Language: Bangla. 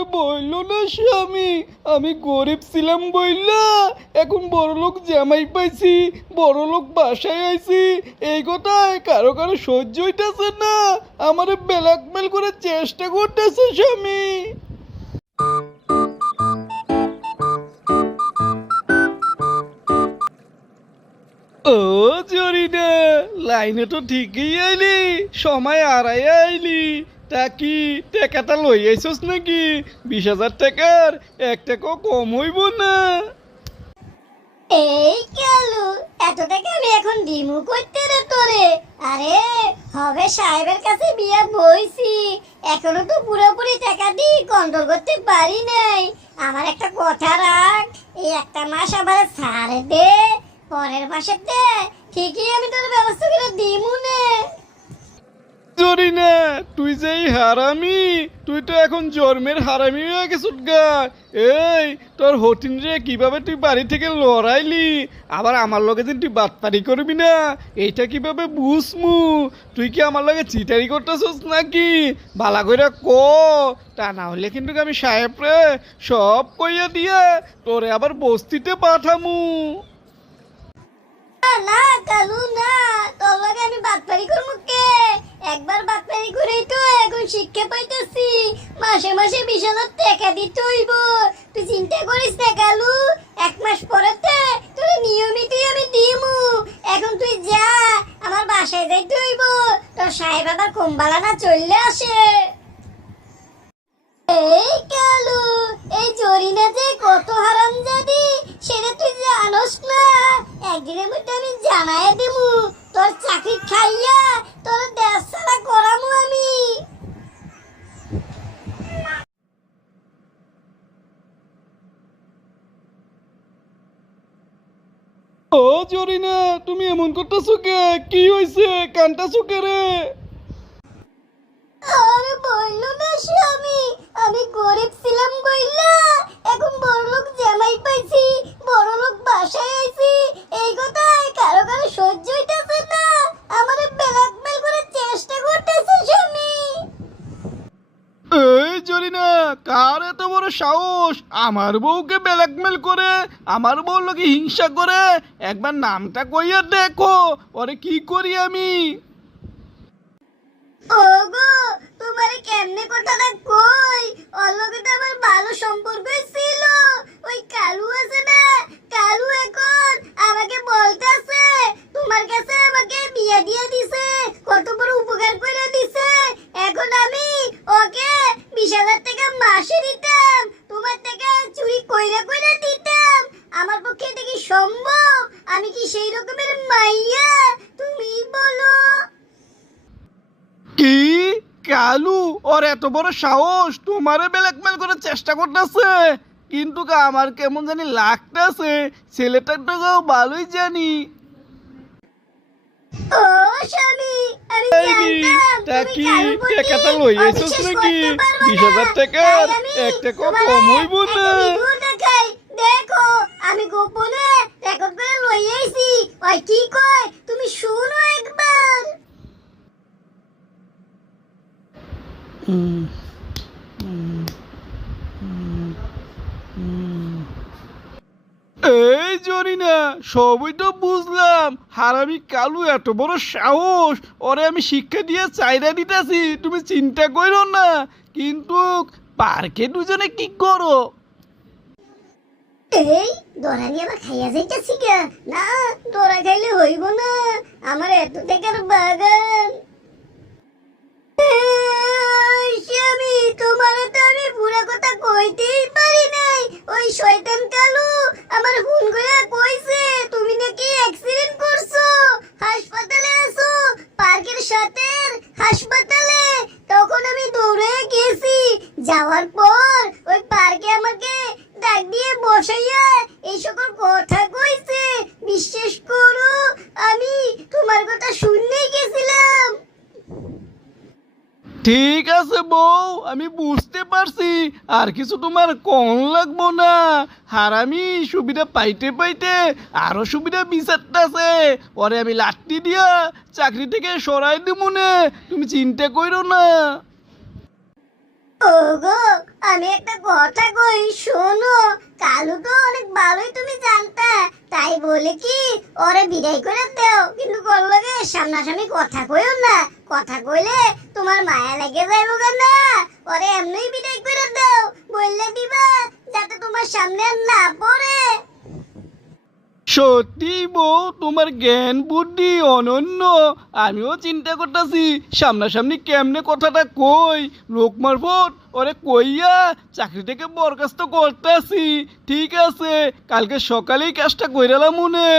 আমারে বলল না স্বামী। আমি গরিব ছিলাম বইলা। এখন বড় লোক জামাই পাইছি, বড় লোক বাসায় আইছি। এই কথায় কারও কারও সহ্য হইতেছে না। আমারে ব্ল্যাকমেল করে চেষ্টা করতেছে স্বামী। ও জরিনা, লাইনে তো ঠিকই আইলি, সময় আড়াই আইলি। তা কি টাকাটা লই আইসস নাকি? বিশ হাজার টাকার এক টাকাও কম হইব না। এই কালু, এত টাকা আমি এখন ডিমু করতে রে তোরে? আরে, হবে সাহেবের কাছে বিয়া বইছি। এখনও তো পুরোপুরি টাকা দি কন্ট্রোল করতে পারি নাই। আমার একটা কথা রাখ, এই একটা মাস আবার ছাড়ে দে, পরের মাসে দে ঠিকই আমি তোর ব্যবস্থা করে দিমু নে। জরিনা তুই যে এই হারামি তুই তো এখন জন্মের হারামি হয়ে গেছিস গা। এই তোর হটিন রে কীভাবে তুই বাড়ি থেকে লড়াইলি? আবার আমার লগে যে তুই বাটপারি করবি না এইটা কীভাবে বুঝমু? তুই কি আমার লগে চিটারি করতেছস নাকি? বালা কইরা ক তা না হলে কিন্তু আমি সাহেব রে সব কইয়া দিয়া তোরে আবার বস্তিতে পাঠামু। না, না কালু না? তোর লগে আমি বাটপারি করব কে একবার বাটপারি করেই তো এখন শিক্ষা পাইতেছি মাসে মাসে বিশ হাজার টাকা দিতে হইব। তুই চিন্তা করিস না, কালু। এক মাস পরেতে তোর নিয়মিতই আমি দিমু। এখন তুই যা, আমার বাসায় যাইতে হইব। তোর সাহেব আবার কুম্বালা না চললে আসে। এই কালু, এই জরিনা যে কত হারাম জাদি, সেটা তুই জানোস না। একদিনের মধ্যে আমি জানাই দেবো তোর চাকরি খাইয়া তোর দেশ ছাড়া করামু আমি ও জরিনা, তুমি এমন করতেছো কে? কি হয়েছে কানটাছো কে রে? আরে বলল না স্বামী আমি গরিব ছিলাম বইলা এখন বড় লোক জামাই পাইছি বড় লোক বাসায় আইছি এই কথায় কারও কারও সহ্য হইতাছে না আমারে ব্ল্যাকমেল করে চেষ্টা করতেছে স্বামী জরিনা কার এত বড় সাহস? আমার বউকে ব্ল্যাকমেল করে, আমার বউ লোকে হিংসা করে। একবার নামটা কইয়া দেখো ওরে কি করি আমি? ওগো, তোমারে কেমনে কথাটা কই? ওর তো আমার ভালো সম্পর্কই ছিল। ওই কালু আছে না কালু এখন আমাকে বলতেছে তোমার কাছে আমাকে বিয়া দিয়ে দিছে কত বড় উপকার করে দিছে এখন আমি ওকে বিশ হাজার টাকা মাসে দিতাম। তোমার টাকা চুরি কইরা কইরা দিতাম। আমার পক্ষে এটা কি সম্ভব? আমি কি সেই রকমের মাইয়া? তুমি বলো। কি? কালু ওর এত বড় সাহস তোমারে ব্ল্যাকমেল করে চেষ্টা করতেছে। কিন্তু আমার কেমন জানি লাগতেছে ছেলেটার তো ভালোই জানি। ও স্বামী কি, জানতাম তা লই আইছস নাকি বিশ হাজার টাকার এক টাকা কম হইব না দেখো আমি গোপনে রেকর্ড করে লই আইছি। ওই কি কয়? তুমি শুনো একবার। এই জরিনা সবই তো বুঝলাম। হারামি কালু, এত বড় সাহস। ওরে আমি শিক্ষা দিয়ে চাইরা দিতেছি, তুমি চিন্তা করো না। কিন্তু পার্কে দুজনে কি করো? এই নিয়ে আবার খাইয়া যাইতেছি না, দরা খাইলে হইব না। আমার এত টাকার বাগান। পার্কের সাথে হাসপাতালে। তখন আমি দৌড়ে গেছি যাওয়ার পর ওই পার্কে আমাকে ডাক দিয়ে বসাইয়া এই সকল কথা কইছে। বিশ্বাস করো, আমি তোমার কথা শুনলেই গেছিলাম। ঠিক আছে বউ, আমি বুঝতে পারছি, আর কিছু তোমার কম লাগবো না। হারামি সুবিধা পাইতে পাইতে আরও সুবিধা বিচারতেছে পরে আমি লাঠি দিয়া চাকরি থেকে সরাই দিব তুমি চিন্তা করো না। ওগো, আমি একটা কথা কই, শোনো, কালু তো অনেক ভালোই তুমি জানতা, তাই বলে কি ওরে বিদায় করে দেও, কিন্তু করলগে সামনাসামনি কথা কইও না, কথা কইলে তোমার মায়া লেগে যাইব না ওরে এমনি বিদায় করে দাও, বললে দিবা, যাতে তোমার সামনে না পড়ে। সত্যি বউ, তোমার জ্ঞান, বুদ্ধি অনন্য। আমিও চিন্তা করতেছি, সামনাসামনি কেমনে কথাটা কই? লোক মারফত, ওরে কইয়া চাকরি থেকে বরখাস্ত করতেছি। ঠিক আছে, কালকে সকালেই কাজটা কইরালাম মনে।